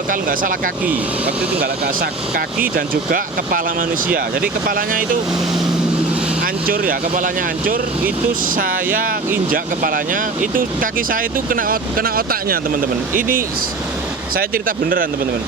kalau nggak salah kaki. Waktu itu nggak salah kaki dan juga kepala manusia. Jadi kepalanya itu hancur ya, kepalanya hancur. Itu saya injak kepalanya, itu kaki saya itu kena otaknya teman-teman. Ini saya cerita beneran teman-teman.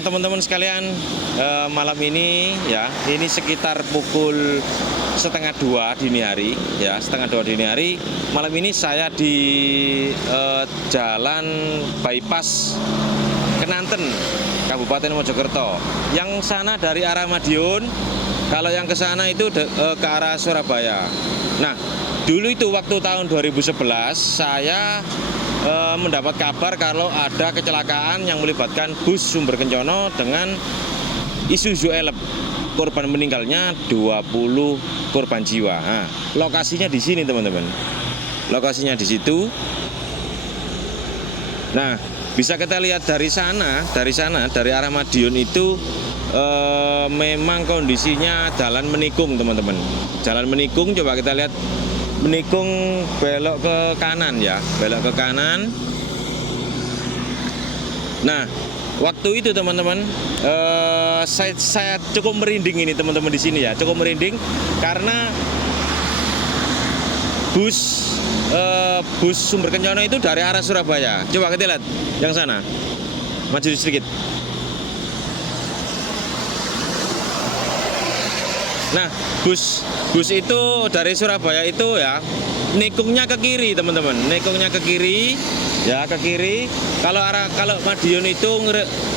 teman-teman sekalian, malam ini ya, ini sekitar pukul 1:30 dini hari ya, 1:30 dini hari. Malam ini saya di jalan bypass Kenanten, Kabupaten Mojokerto. Yang sana dari arah Madiun, kalau yang ke sana itu ke arah Surabaya. Nah, dulu itu waktu tahun 2011 saya mendapat kabar kalau ada kecelakaan yang melibatkan bus Sumber Kencono dengan Isuzu Elf. Korban meninggalnya 20 korban jiwa. Nah, lokasinya di sini teman-teman. Lokasinya di situ. Nah, bisa kita lihat dari sana, dari arah Madiun itu memang kondisinya jalan menikung teman-teman. Jalan menikung, coba kita lihat. Menikung belok ke kanan ya, belok ke kanan. Nah, waktu itu teman-teman, saya cukup merinding ini teman-teman di sini ya, cukup merinding karena bus Sumber Kencono itu dari arah Surabaya. Coba kita lihat yang sana, maju sedikit. Nah, bus itu dari Surabaya itu ya, nikungnya ke kiri teman-teman, nikungnya ke kiri ya, ke kiri. Kalau Madiun itu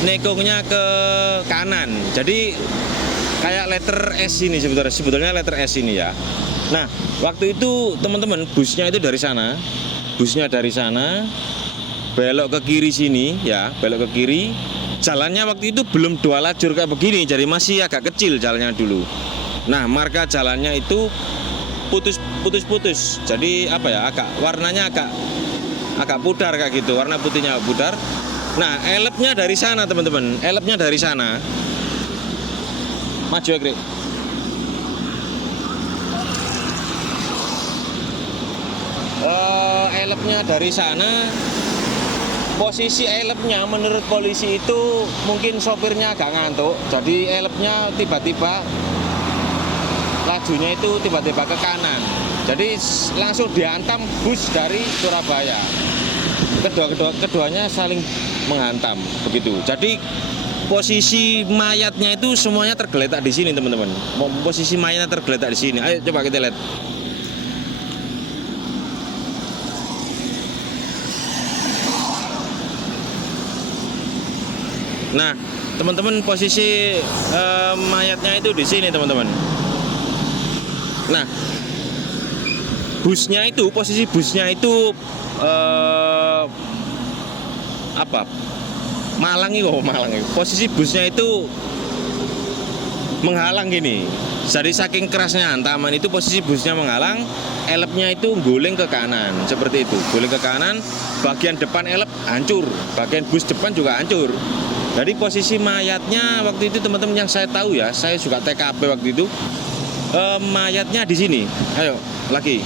nikungnya ke kanan. Jadi kayak letter S ini sebetulnya letter S ini ya. Nah, waktu itu teman-teman busnya itu dari sana, belok ke kiri sini ya, belok ke kiri. Jalannya waktu itu belum 2 lajur kayak begini, jadi masih agak kecil jalannya dulu. Nah, marka jalannya itu putus-putus. Jadi apa ya? Warnanya agak pudar kayak gitu. Warna putihnya pudar. Nah, elfnya dari sana, teman-teman. Elfnya dari sana. Maju ya, Krik. Elfnya dari sana. Posisi elfnya menurut polisi itu mungkin sopirnya agak ngantuk. Jadi elfnya tiba-tiba lajunya itu tiba-tiba ke kanan, jadi langsung dihantam bus dari Surabaya. Keduanya saling menghantam begitu. Jadi posisi mayatnya itu semuanya tergeletak di sini teman-teman. Posisi mayatnya tergeletak di sini. Ayo coba kita lihat. Nah, teman-teman, posisi mayatnya itu di sini teman-teman. Nah, posisi busnya itu Malang. Posisi busnya itu menghalang gini. Jadi saking kerasnya hantaman itu posisi busnya menghalang, elfnya itu guling ke kanan, seperti itu. Guling ke kanan, bagian depan elf hancur, bagian bus depan juga hancur. Jadi posisi mayatnya waktu itu teman-teman yang saya tahu ya, saya juga TKP waktu itu. Mayatnya di sini. Ayo lagi.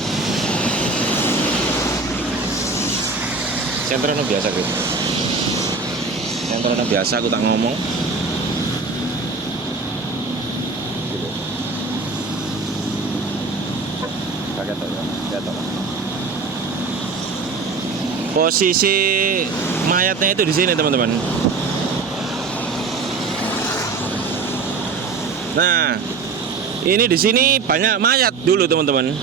Sentrono biasa gitu. Sentrono biasa aku tak ngomong. Posisi mayatnya itu di sini teman-teman. Nah, ini di sini banyak mayat dulu teman-teman.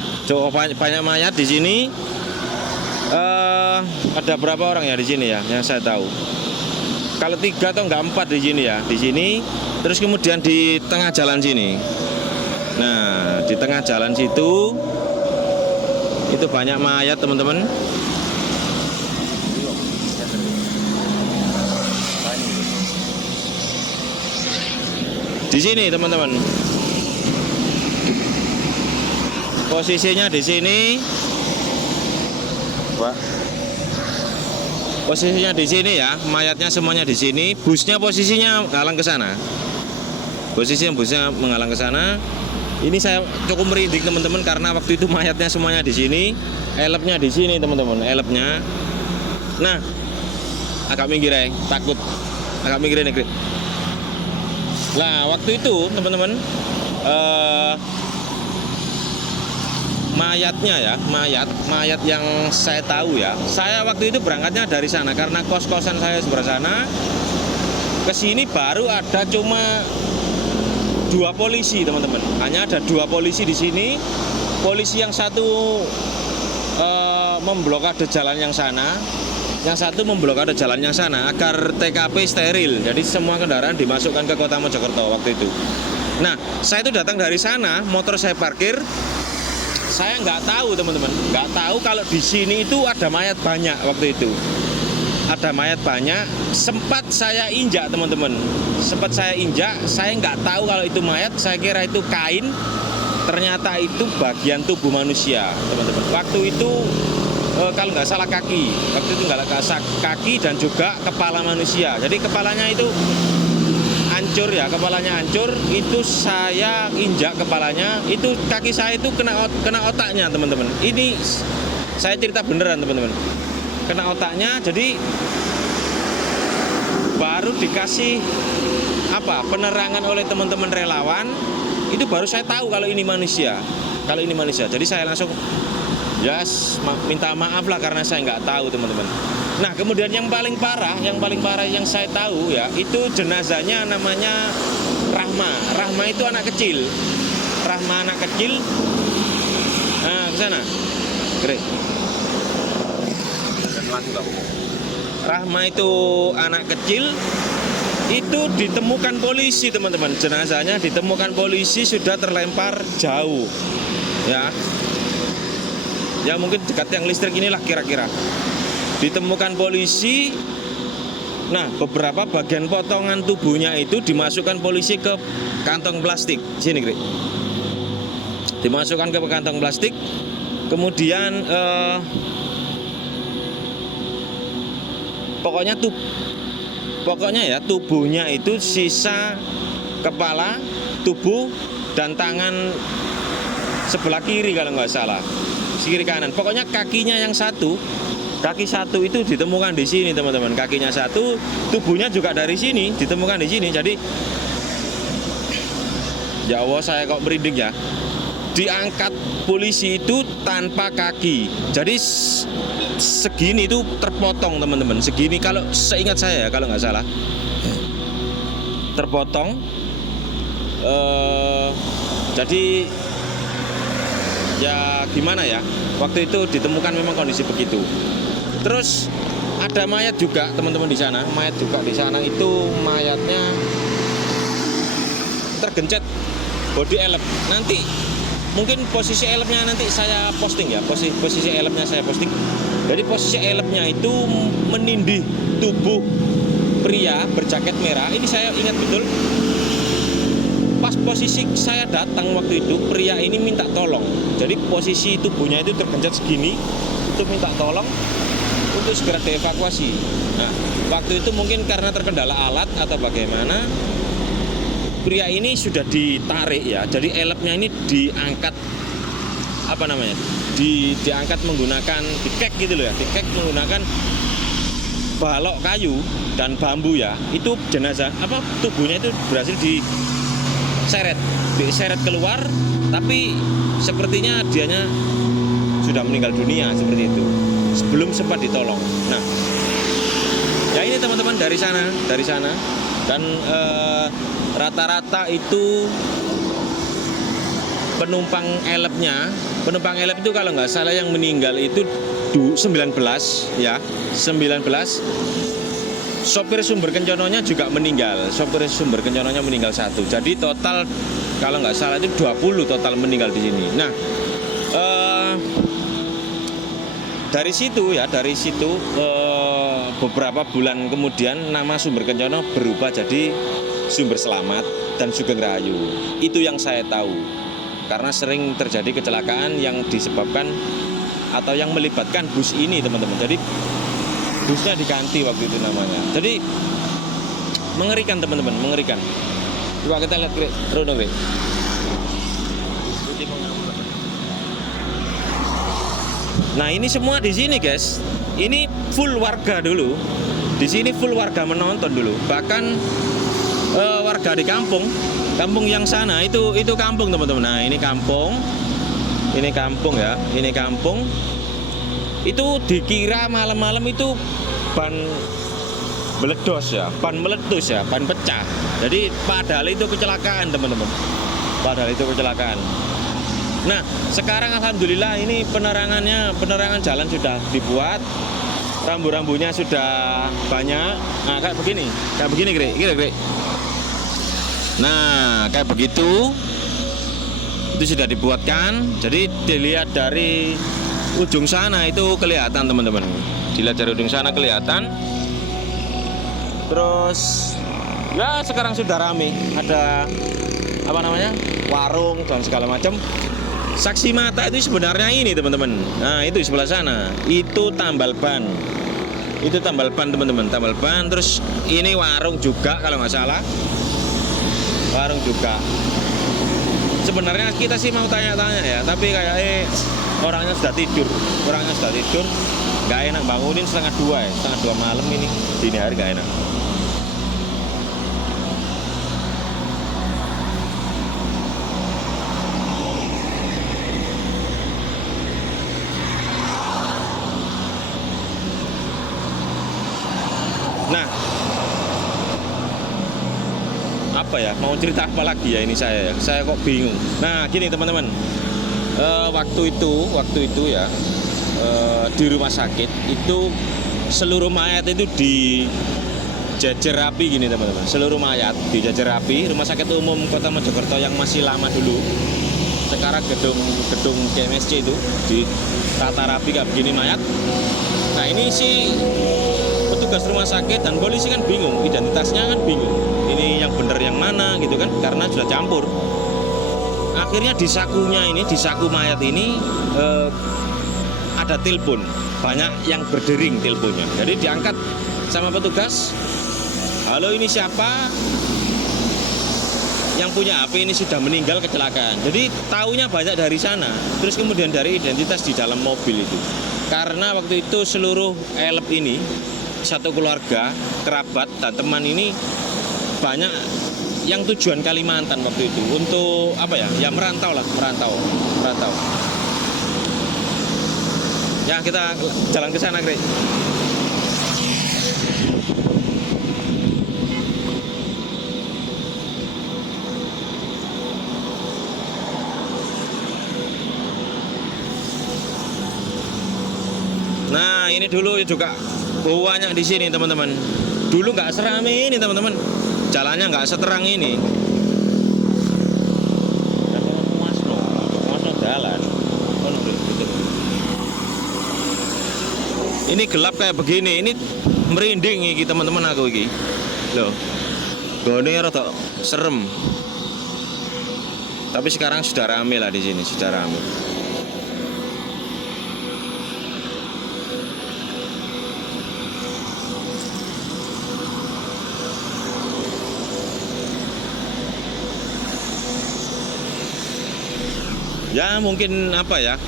Banyak mayat di sini. Ada berapa orang ya di sini ya? Yang saya tahu. Kalau 3 atau enggak 4 di sini ya. Di sini. Terus kemudian di tengah jalan sini. Nah, di tengah jalan situ itu banyak mayat teman-teman. Di sini teman-teman. Posisinya di sini. Posisinya di sini ya, mayatnya semuanya di sini, busnya posisinya menghalang ke sana. Busnya menghalang ke sana. Ini saya cukup merinding teman-teman karena waktu itu mayatnya semuanya di sini, elfnya di sini teman-teman, elfnya. Nah, agak minggir ya, takut. Agak minggir nih. Nah, waktu itu teman-teman, mayatnya ya, mayat yang saya tahu ya. Saya waktu itu berangkatnya dari sana karena kos-kosan saya sebelah sana. kesini baru ada cuma 2 polisi teman-teman. Hanya ada 2 polisi di sini. Polisi yang satu memblokade jalan yang sana, yang satu memblokade jalan yang sana agar TKP steril. Jadi semua kendaraan dimasukkan ke Kota Mojokerto waktu itu. Nah, saya itu datang dari sana, motor saya parkir. Saya nggak tahu teman-teman, nggak tahu kalau di sini itu ada mayat banyak waktu itu. Ada mayat banyak, sempat saya injak teman-teman. Sempat saya injak, saya nggak tahu kalau itu mayat, saya kira itu kain. Ternyata itu bagian tubuh manusia teman-teman. Waktu itu kalau nggak salah kaki, waktu itu nggak salah kaki dan juga kepala manusia. Jadi kepalanya itu hancur ya, kepalanya hancur. Itu saya injak kepalanya, itu kaki saya itu kena otaknya teman-teman. Ini saya cerita beneran teman-teman. Kena otaknya, jadi baru dikasih penerangan oleh teman-teman relawan. Itu baru saya tahu kalau ini manusia. Jadi saya langsung minta maaf lah karena saya nggak tahu teman-teman. Nah kemudian yang paling parah yang saya tahu ya, itu jenazahnya namanya Rahma. Rahma itu anak kecil. Nah kesana, Greg. Rahma itu anak kecil. Itu ditemukan polisi teman-teman, jenazahnya ditemukan polisi sudah terlempar jauh ya mungkin dekat yang listrik inilah kira-kira. Ditemukan polisi. Nah beberapa bagian potongan tubuhnya itu dimasukkan polisi ke kantong plastik. Sini Gri, dimasukkan ke kantong plastik. Kemudian pokoknya ya tubuhnya itu sisa kepala, tubuh dan tangan sebelah kiri kalau nggak salah, kiri kanan. Pokoknya kakinya yang kaki satu itu ditemukan di sini teman-teman. Kakinya satu, tubuhnya juga dari sini ditemukan di sini. Jadi ya Allah saya kok merinding ya. Diangkat polisi itu tanpa kaki. Jadi segini itu terpotong teman-teman. Segini kalau seingat saya ya, kalau nggak salah terpotong. Jadi ya gimana ya, waktu itu ditemukan memang kondisi begitu. Terus ada mayat juga teman-teman di sana. Mayat juga di sana itu mayatnya tergencet body elep. Nanti mungkin posisi elepnya nanti saya posting ya, posisi elepnya saya posting. Jadi posisi elepnya itu menindih tubuh pria berjaket merah. Ini saya ingat betul. Pas posisi saya datang waktu itu, pria ini minta tolong. Jadi posisi tubuhnya itu tergencet segini, itu minta tolong untuk segera dievakuasi. Nah, waktu itu mungkin karena terkendala alat atau bagaimana, pria ini sudah ditarik ya. Jadi elepnya ini diangkat diangkat menggunakan dikek gitu loh ya. Dikek menggunakan balok kayu dan bambu ya. Itu jenazah tubuhnya itu berhasil diseret keluar, tapi sepertinya dianya sudah meninggal dunia seperti itu. Sebelum sempat ditolong. Nah, ya ini teman-teman dari sana dan rata-rata itu penumpang elep itu kalau nggak salah yang meninggal itu 19 ya, 19. Sopir sumber kencononya juga meninggal. Sopir sumber kencononya meninggal 1. Jadi total kalau nggak salah itu 20 total meninggal di sini. Nah, dari situ beberapa bulan kemudian nama Sumber Kencono berubah jadi Sumber Selamat dan Sugeng Rahayu. Itu yang saya tahu. Karena sering terjadi kecelakaan yang disebabkan atau yang melibatkan bus ini teman-teman. Jadi busnya diganti waktu itu namanya. Jadi mengerikan teman-teman, mengerikan. Coba kita lihat Rono. Nah ini semua di sini guys. Ini full warga dulu. Di sini full warga menonton dulu. Bahkan warga di kampung yang sana itu kampung teman-teman. Nah ini kampung ya, ini kampung. Itu dikira malam-malam itu ban meledos ya, ban meletus ya, ban pecah. Jadi padahal itu kecelakaan teman-teman. Padahal itu kecelakaan. Nah, sekarang alhamdulillah ini penerangan jalan sudah dibuat. Rambu-rambunya sudah banyak. Nah, kayak begini, Krik. Nah, kayak begitu. Itu sudah dibuatkan. Jadi dilihat dari ujung sana itu kelihatan teman-teman. Dilihat dari ujung sana kelihatan. Terus ya sekarang sudah rame. Ada apa namanya? Warung dan segala macam. Saksi mata itu sebenarnya ini teman-teman. Nah itu di sebelah sana. Itu tambal ban. Itu tambal ban teman-teman. Tambal ban. Terus ini warung juga kalau nggak salah. Warung juga. Sebenarnya kita sih mau tanya-tanya ya. Tapi kayak orangnya sudah tidur. Nggak enak bangunin setengah 2 ya. Setengah 2 malam ini. Dini hari nggak enak. Nah, apa ya? Mau cerita apa lagi ya ini saya? Saya kok bingung. Nah, gini teman-teman. Waktu itu ya di rumah sakit itu seluruh mayat itu dijajar rapi gini teman-teman. Seluruh mayat dijajar rapi. Rumah sakit umum Kota Mojokerto yang masih lama dulu. Sekarang gedung KMSC itu ditata rapi kayak begini mayat. Nah ini sih petugas rumah sakit dan polisi kan bingung, identitasnya kan bingung. Ini yang benar yang mana gitu kan, karena sudah campur. Akhirnya di saku mayat ini ada telepon, banyak yang berdering teleponnya. Jadi diangkat sama petugas, halo ini siapa? Yang punya HP ini sudah meninggal kecelakaan. Jadi taunya banyak dari sana. Terus kemudian dari identitas di dalam mobil itu. Karena waktu itu seluruh elep ini satu keluarga, kerabat dan teman ini banyak yang tujuan Kalimantan waktu itu untuk apa ya? Ya merantau. Ya kita jalan ke sana, Krik. Nah, ini dulu juga banyak di sini, teman-teman. Dulu nggak serame ini, teman-teman. Jalannya nggak seterang ini. Masno jalan. Ini gelap kayak begini. Ini merinding iki, teman-teman aku iki. Loh. Gone rada serem. Tapi sekarang sudah rame lah di sini, sudah rame. Ya mungkin apa ya,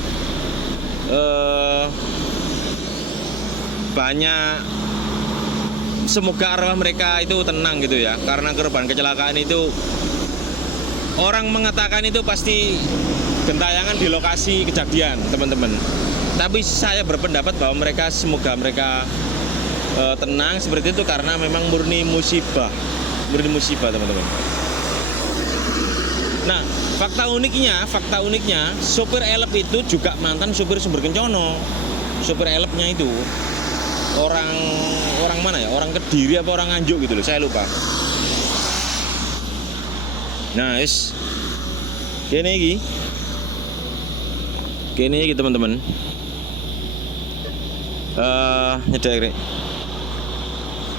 banyak, semoga arwah mereka itu tenang gitu ya. Karena korban kecelakaan itu orang mengatakan itu pasti gentayangan di lokasi kejadian teman-teman. Tapi saya berpendapat bahwa semoga mereka tenang seperti itu karena memang murni musibah teman-teman. Nah, fakta uniknya, sopir elep itu juga mantan sopir Sumber Kencono. Sopir elepnya itu orang mana ya? Orang Kediri apa orang Nganjuk gitu loh, saya lupa. Nah, kene iki teman-teman. Nyedek rek.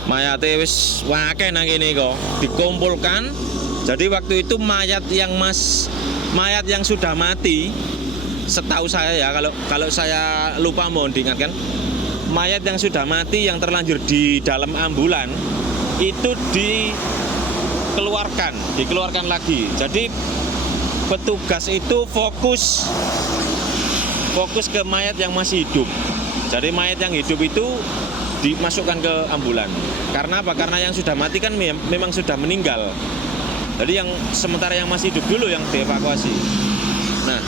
Mayate wis akeh nang kene kok, dikumpulkan. Jadi waktu itu mayat yang sudah mati, setahu saya ya, kalau saya lupa mohon diingatkan, mayat yang sudah mati yang terlanjur di dalam ambulan itu dikeluarkan lagi. Jadi petugas itu fokus ke mayat yang masih hidup. Jadi mayat yang hidup itu dimasukkan ke ambulan. Karena apa? Karena yang sudah mati kan memang sudah meninggal. Jadi yang sementara yang masih hidup dulu yang dievakuasi. Nah,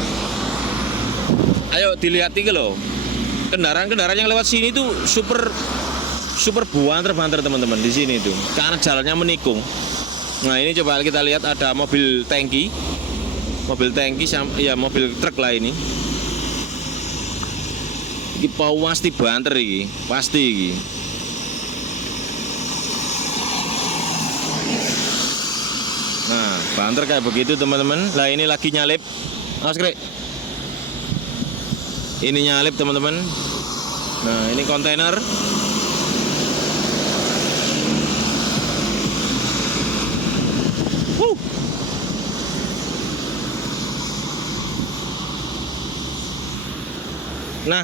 ayo dilihat iki loh. Kendaraan yang lewat sini tuh super super banter teman-teman di sini tuh, karena jalannya menikung. Nah ini coba kita lihat ada mobil tangki, ya mobil truk lah ini. Iki pasti banter iki, pasti iki. Nah, banter kayak begitu teman-teman. Lah ini lagi nyalip. Awas Krek. Ini nyalip teman-teman. Nah, ini kontainer. Nah,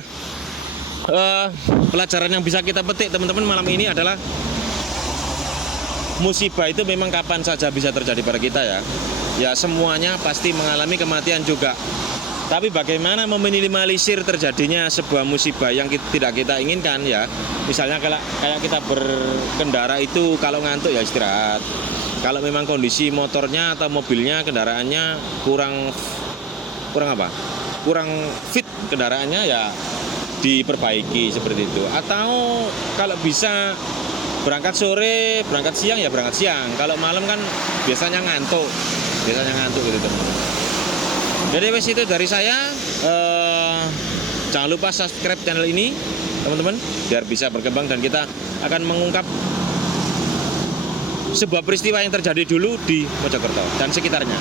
pelajaran yang bisa kita petik teman-teman malam ini adalah musibah itu memang kapan saja bisa terjadi pada kita ya. Ya semuanya pasti mengalami kematian juga. Tapi bagaimana meminimalisir terjadinya sebuah musibah yang tidak kita inginkan ya. Misalnya kayak kita berkendara itu kalau ngantuk ya istirahat. Kalau memang kondisi motornya atau mobilnya, kendaraannya kurang apa? Kurang fit kendaraannya ya diperbaiki seperti itu. Atau kalau bisa berangkat sore, berangkat siang ya berangkat siang. Kalau malam kan biasanya ngantuk gitu teman. Jadi wes itu dari saya. Jangan lupa subscribe channel ini teman-teman biar bisa berkembang dan kita akan mengungkap sebuah peristiwa yang terjadi dulu di Mojokerto dan sekitarnya.